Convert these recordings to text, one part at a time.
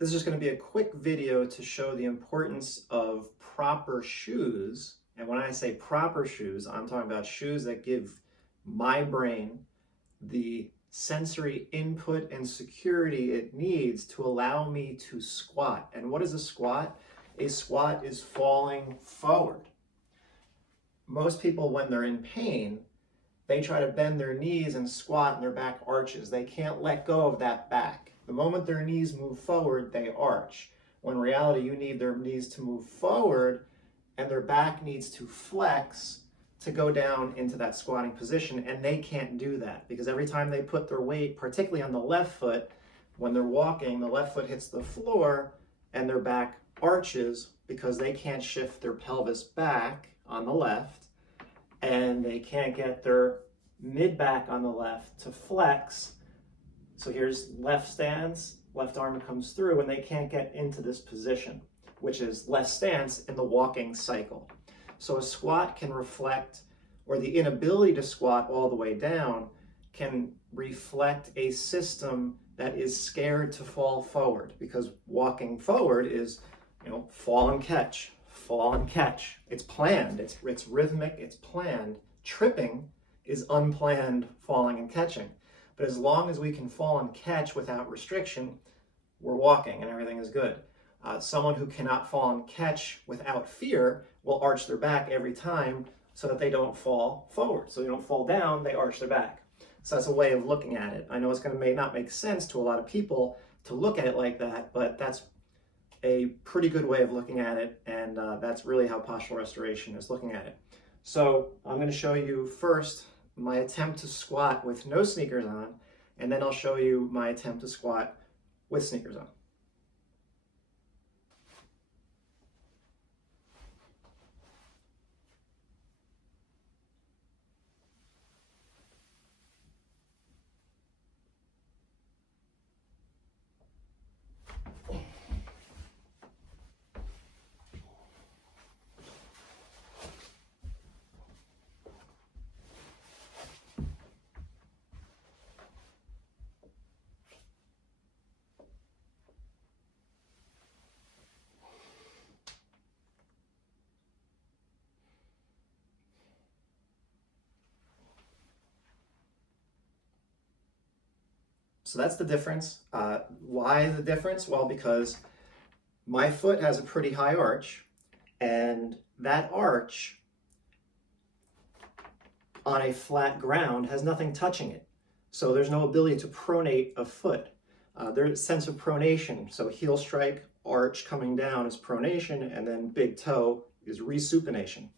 This is just going to be a quick video to show the importance of proper shoes. And when I say proper shoes, I'm talking about shoes that give my brain the sensory input and security it needs to allow me to squat. And what is a squat? A squat is falling forward. Most people, when they're in pain, they try to bend their knees and squat and their back arches. They can't let go of that back. The moment their knees move forward, they arch. When in reality, you need their knees to move forward and their back needs to flex to go down into that squatting position, and they can't do that because every time they put their weight, particularly on the left foot, when they're walking, the left foot hits the floor and their back arches because they can't shift their pelvis back on the left, and they can't get their mid-back on the left to flex. So here's left stance, left arm comes through, and they can't get into this position, which is left stance in the walking cycle. So a squat can reflect, or the inability to squat all the way down can reflect a system that is scared to fall forward, because walking forward is, fall and catch, fall and catch. It's planned, it's rhythmic, it's planned. Tripping is unplanned falling and catching. But as long as we can fall and catch without restriction, we're walking and everything is good. Someone who cannot fall and catch without fear will arch their back every time so that they don't fall forward. So they don't fall down, they arch their back. So that's a way of looking at it. I know it's may not make sense to a lot of people to look at it like that, but that's a pretty good way of looking at it, and that's really how postural restoration is looking at it. So I'm going to show you first my attempt to squat with no sneakers on, and then I'll show you my attempt to squat with sneakers on. So that's the difference. Why the difference? Well, because my foot has a pretty high arch, and that arch on a flat ground has nothing touching it. So there's no ability to pronate a foot. There's a sense of pronation. So heel strike, arch coming down is pronation, and then big toe is resupination.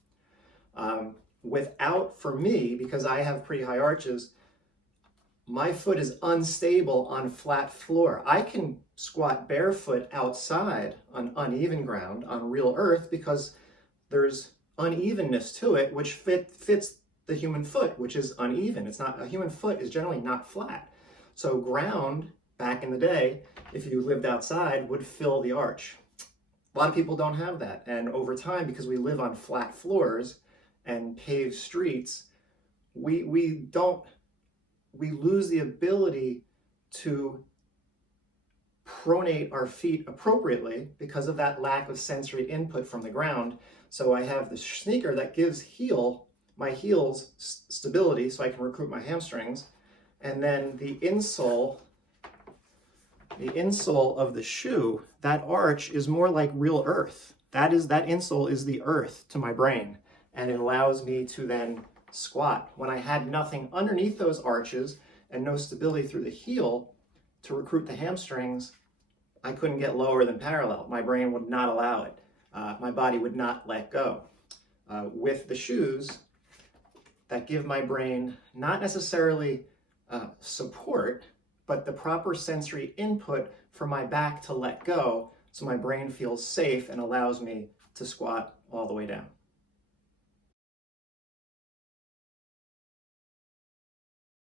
For me, because I have pretty high arches, my foot is unstable on flat floor. I can squat barefoot outside on uneven ground, on real earth, because there's unevenness to it, which fits the human foot, which is uneven. A human foot is generally not flat. So ground, back in the day, if you lived outside, would fill the arch. A lot of people don't have that. And over time, because we live on flat floors and paved streets, we lose the ability to pronate our feet appropriately because of that lack of sensory input from the ground. So I have the sneaker that gives my heels stability so I can recruit my hamstrings. And then the insole of the shoe, that arch is more like real earth. That insole is the earth to my brain, and it allows me to then squat. When I had nothing underneath those arches and no stability through the heel to recruit the hamstrings, I couldn't get lower than parallel. My brain would not allow it. My body would not let go. With the shoes that give my brain not necessarily support, but the proper sensory input for my back to let go, so my brain feels safe and allows me to squat all the way down.